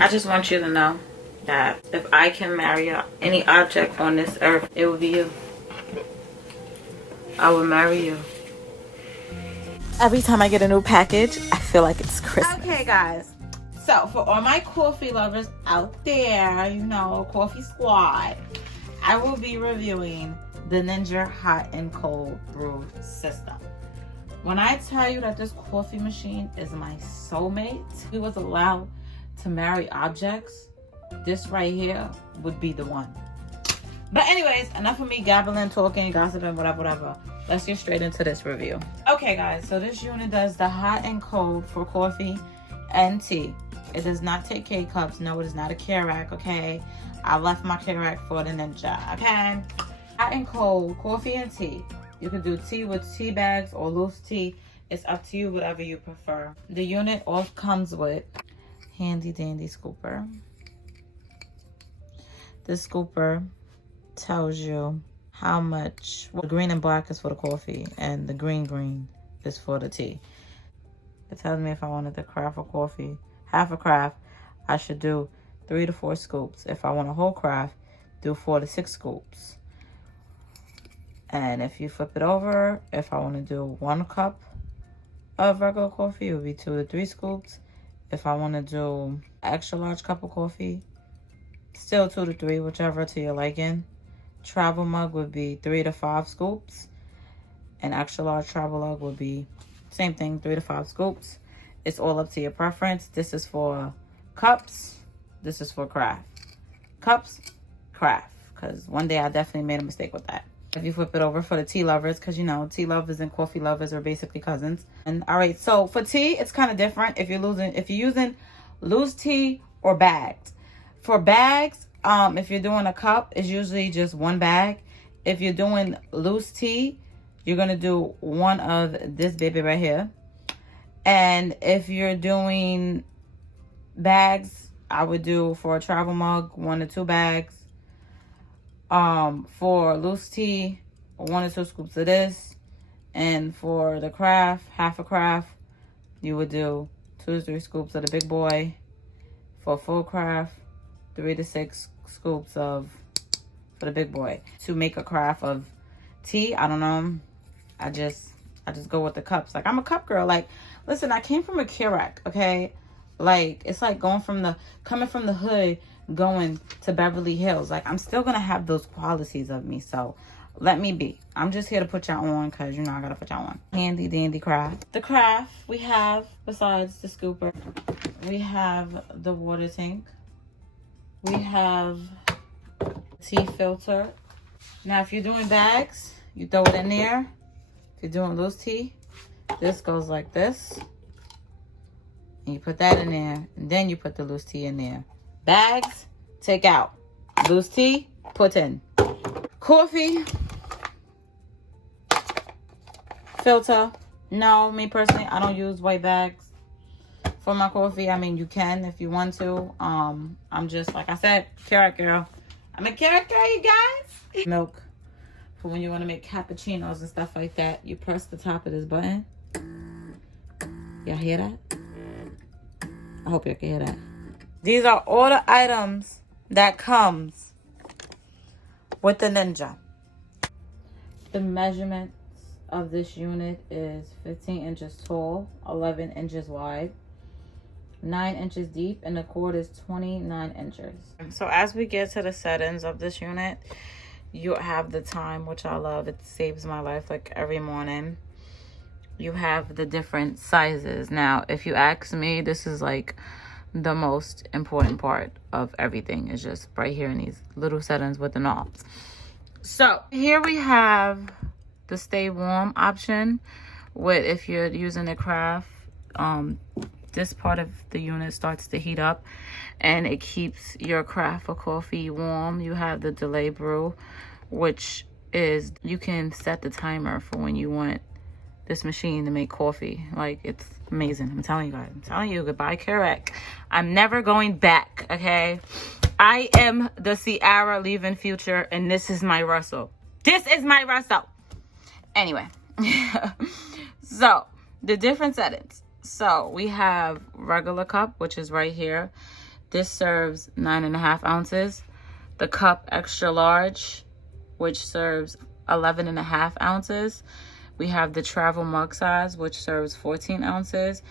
I just want you to know that if I can marry any object on this earth, it would be you. I would marry you. Every time I get a new package, I feel like it's Christmas. Okay, guys. So, for all my coffee lovers out there, you know, coffee squad, I will be reviewing the Ninja Hot and Cold Brew system. When I tell you that this coffee machine is my soulmate, we was allowed to marry objects, this right here would be the one. But anyways, enough of me gabbling, talking, gossiping, whatever. Let's get straight into this review. Okay, guys, so this unit does the hot and cold for coffee and tea. It does not take K-cups. No, it is not a carafe, okay? I left my carafe for the Ninja, okay? Hot and cold, coffee and tea. You can do tea with tea bags or loose tea. It's up to you, whatever you prefer. The unit also comes with handy dandy scooper. This scooper tells you how much. The green and black is for the coffee, and the green is for the tea. It tells me if I wanted the carafe of coffee, half a carafe, I should do 3 to 4 scoops. If I want a whole carafe, do 4 to 6 scoops. And if you flip it over, if I want to do 1 cup of regular coffee, it would be 2 to 3 scoops. If I want to do extra large cup of coffee, still 2 to 3, whichever to your liking. Travel mug would be 3 to 5 scoops. An extra large travel mug would be same thing, 3 to 5 scoops. It's all up to your preference. This is for cups. This is for carafe. Cups, carafe. Because one day I definitely made a mistake with that. If you flip it over for the tea lovers, because you know, tea lovers and coffee lovers are basically cousins. And all right, so for tea, it's kind of different if you're using loose tea or bagged. For bags, if you're doing a cup, it's usually just 1 bag. If you're doing loose tea, you're gonna do 1 of this baby right here. And if you're doing bags, I would do for a travel mug 1 to 2 bags. For loose tea, 1 to 2 scoops of this. And for the carafe, half a carafe, you would do 2 to 3 scoops of the big boy. For full carafe, 3 to 6 scoops for the big boy. To make a carafe of tea, I don't know. I just go with the cups. Like, I'm a cup girl. Like, listen, I came from a carafe, okay? Like, it's like coming from the hood, going to Beverly Hills. Like, I'm still gonna have those qualities of me, so let me be. I'm just here to put y'all on, because you know I gotta put y'all on. Handy dandy carafe. The carafe we have, besides the scooper, we have the water tank. We have tea filter. Now, if you're doing bags, you throw it in there. If you're doing loose tea, this goes like this. And you put that in there, and then you put the loose tea in there. Bags, take out. Loose tea, put in. Coffee filter. No, me personally, I don't use white bags for my coffee. I mean, you can if you want to. I'm just, like I said, carrot girl. I'm a carrot girl, you guys. Milk. For when you want to make cappuccinos and stuff like that, you press the top of this button. Y'all hear that? I hope you can hear that. These are all the items that comes with the Ninja. The measurements of this unit is 15 inches tall, 11 inches wide, 9 inches deep, and the cord is 29 inches. So as we get to the settings of this unit, you have the time, which I love. It saves my life like every morning. You have the different sizes. Now, if you ask me, this is like the most important part of everything. Is just right here in these little settings with the knobs. So here we have the stay warm option. With if you're using the carafe, this part of the unit starts to heat up and it keeps your carafe of coffee warm. You have the delay brew, which is you can set the timer for when you want this machine to make coffee. Like, it's amazing. I'm telling you guys. I'm telling you, goodbye Carafe. I'm never going back, okay? I am the Ciara leaving future, and this is my Russell. This is my Russell. Anyway. So, the different settings. So, we have regular cup, which is right here. This serves 9.5 ounces. The cup extra large, which serves 11.5 ounces. We have the travel mug size, which serves 14 ounces.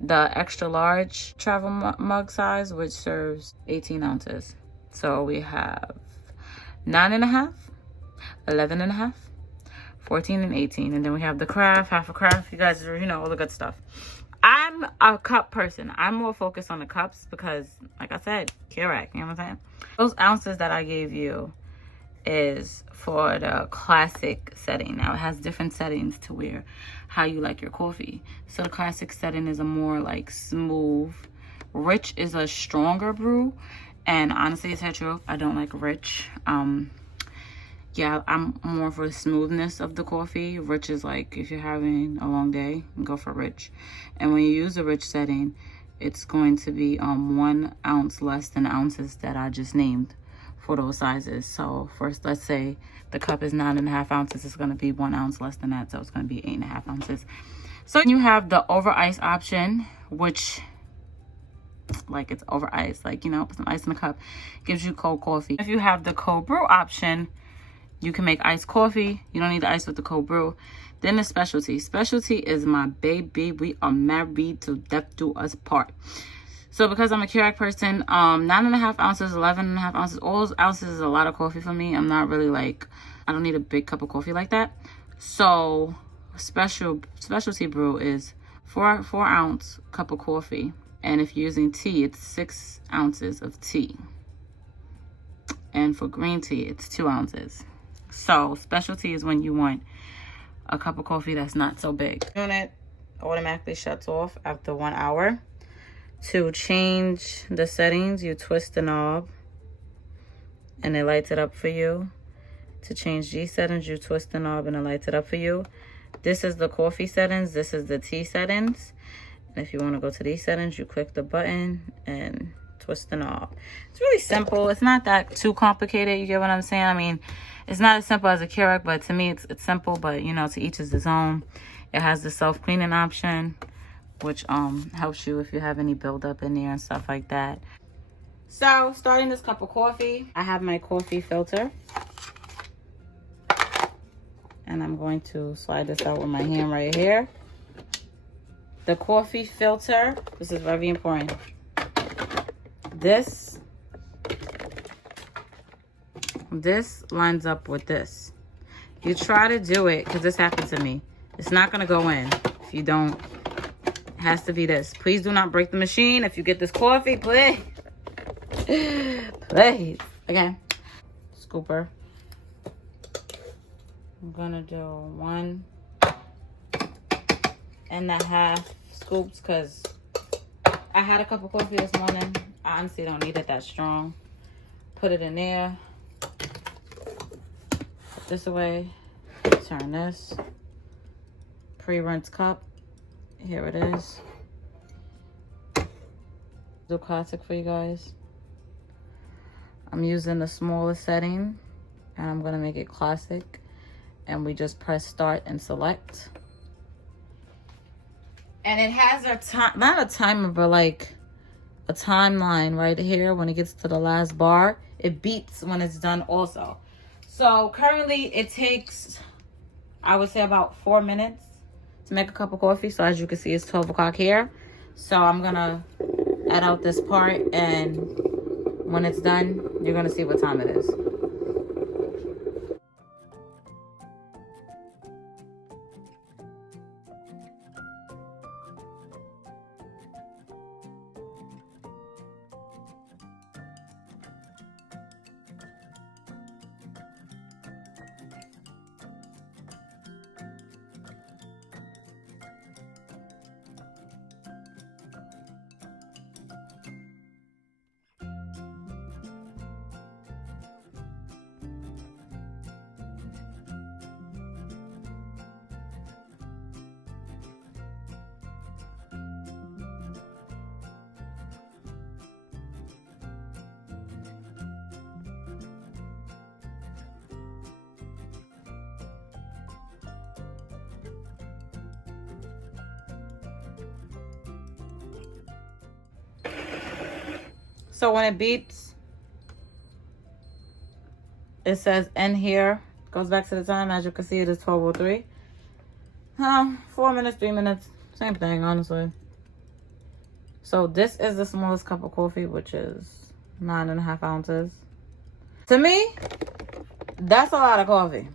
The extra large travel mug size, which serves 18 ounces. So we have 9.5, 11.5, 14, and 18. And then we have the carafe, half a carafe. You guys, you know, all the good stuff. I'm a cup person. I'm more focused on the cups because, like I said, Keurig, you know what I'm saying? Those ounces that I gave you is for the classic setting. Now, it has different settings to where how you like your coffee. So the classic setting is a more like smooth. Rich is a stronger brew. And honestly, it's true. I don't like rich. Yeah, I'm more for the smoothness of the coffee. Rich is like if you're having a long day, go for rich. And when you use a rich setting, it's going to be 1 ounce less than the ounces that I just named for those sizes. So first, let's say the cup is 9.5 ounces. It's going to be 1 ounce less than that. So it's going to be 8.5 ounces. So you have the over ice option, which like it's over ice, like, you know, put some ice in the cup, gives you cold coffee. If you have the cold brew option, you can make iced coffee. You don't need the ice with the cold brew. Then the specialty. Specialty is my baby. We are married to death do us part. So because I'm a Keurig person, 9.5 ounces, 11.5 ounces, all those ounces is a lot of coffee for me. I'm not really like, I don't need a big cup of coffee like that. So specialty brew is 4 ounce cup of coffee. And if you're using tea, it's 6 ounces of tea. And for green tea, it's 2 ounces. So specialty is when you want a cup of coffee that's not so big. Unit automatically shuts off after 1 hour. To change the settings, you twist the knob and it lights it up for you. To change these settings, you twist the knob and it lights it up for you. This is the coffee settings. This is the tea settings. And if you want to go to these settings, you click the button and twist the knob. It's really simple. It's not that too complicated. You get what I'm saying? I mean, it's not as simple as a Keurig, but to me, it's simple. But, you know, to each is his own. It has the self-cleaning option, which helps you if you have any buildup in there and stuff like that. So, starting this cup of coffee, I have my coffee filter. And I'm going to slide this out with my hand right here. The coffee filter, this is very important. This lines up with this. You try to do it, because this happened to me. It's not going to go in if you don't. It has to be this. Please do not break the machine if you get this coffee, please. Please. Okay. Scooper. I'm going to do 1.5 scoops because I had a cup of coffee this morning. I honestly don't need it that strong. Put it in there. Put this away. Turn this. Pre-rinse cup. Here it is. Do classic for you guys. I'm using the smallest setting and I'm going to make it classic. And we just press start and select. And it has a time, not a timer, but like a timeline right here. When it gets to the last bar, it beeps when it's done also. So currently it takes, I would say, about 4 minutes to make a cup of coffee. So as you can see, it's 12 o'clock here. So I'm gonna add out this part, and when it's done, you're gonna see what time it is. So when it beeps, it says end here. Goes back to the time. As you can see, it is 12:03. 4 minutes, 3 minutes. Same thing, honestly. So this is the smallest cup of coffee, which is 9.5 ounces. To me, that's a lot of coffee.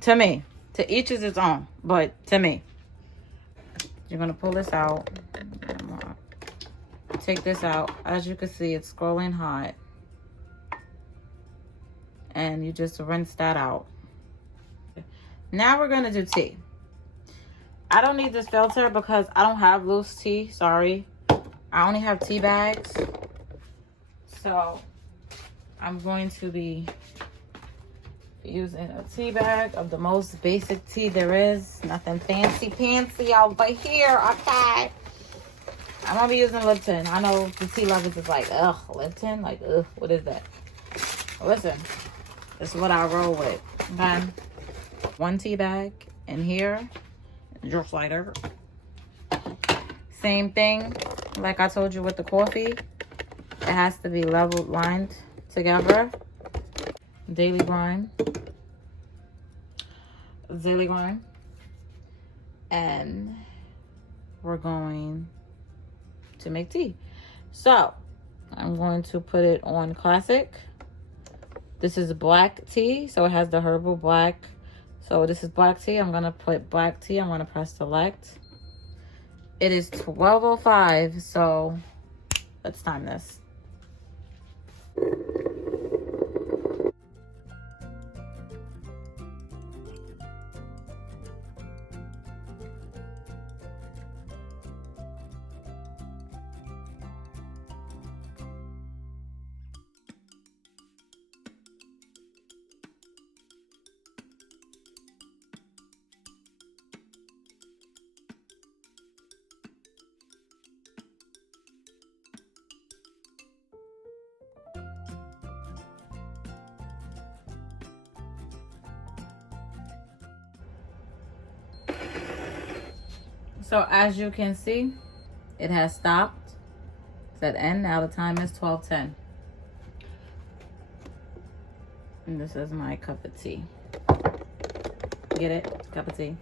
To me. To each is its own. But to me. You're going to pull this out. Take this out. As you can see, it's scalding hot. And you just rinse that out. Now we're going to do tea. I don't need this filter because I don't have loose tea. Sorry. I only have tea bags. So I'm going to be using a tea bag of the most basic tea there is. Nothing fancy over here, okay? I'm going to be using Lipton. I know the tea lovers is like, ugh, Lipton? Like, ugh, what is that? Listen, this is what I roll with. Okay? 1 tea bag in here. Just lighter. Same thing. Like I told you with the coffee. It has to be leveled, lined together. Daily grind. Daily grind. And we're going to make tea. So, I'm going to put it on classic. This is black tea, so it has the herbal black. So this is black tea. I'm going to put black tea. I'm going to press select. It is 12:05, so let's time this. So as you can see, it has stopped. It's at end. Now the time is 12:10. And this is my cup of tea. Get it? Cup of tea.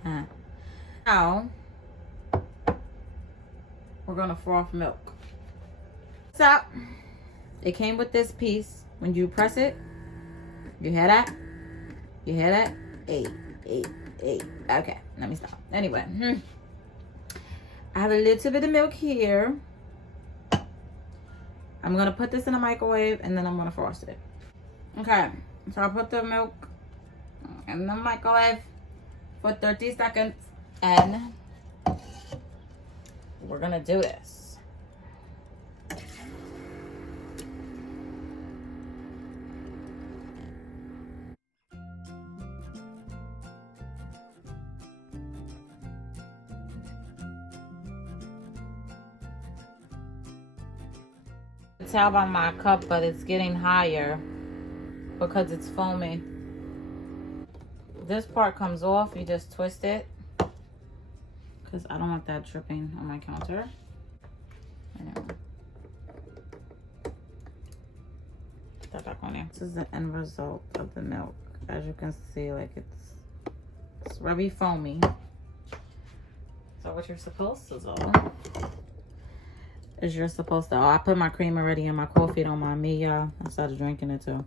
Now, we're going to froth milk. So, it came with this piece. When you press it, you hear that? You hear that? 8. Okay, let me stop. Anyway. I have a little bit of milk here. I'm going to put this in the microwave and then I'm going to frost it. Okay, so I put the milk in the microwave for 30 seconds and we're going to do this. Tell by my cup, but it's getting higher because it's foamy. This part comes off, you just twist it because I don't want that dripping on my counter. Anyway. Put that back on there. This is the end result of the milk. As you can see, like it's very foamy. So what you're supposed to do is you're supposed to, I put my cream already in my coffee, don't mind me, y'all. I started drinking it too.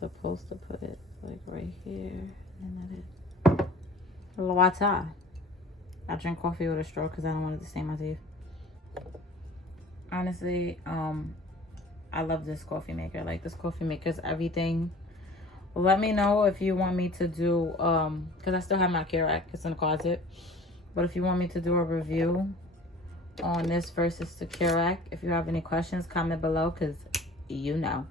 Supposed to put it like right here, and that is water. I drink coffee with a straw because I don't want it to stain my teeth. Honestly, I love this coffee maker. Like, this coffee maker's everything. Let me know if you want me to do, because I still have my carafe, it's in the closet. But if you want me to do a review on this versus the carafe, if you have any questions, comment below, because you know.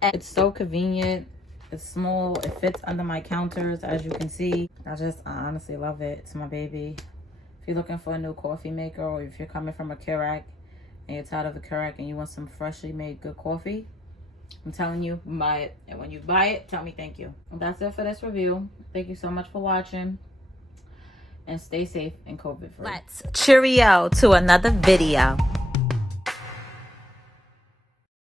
And it's so convenient. It's small. It fits under my counters, as you can see. I honestly love it. It's my baby. If you're looking for a new coffee maker, or if you're coming from a carafe and you're tired of the carafe and you want some freshly made good coffee, I'm telling you, buy it. And when you buy it, tell me thank you. That's it for this review. Thank you so much for watching. and stay safe and COVID free. Let's cheerio to another video.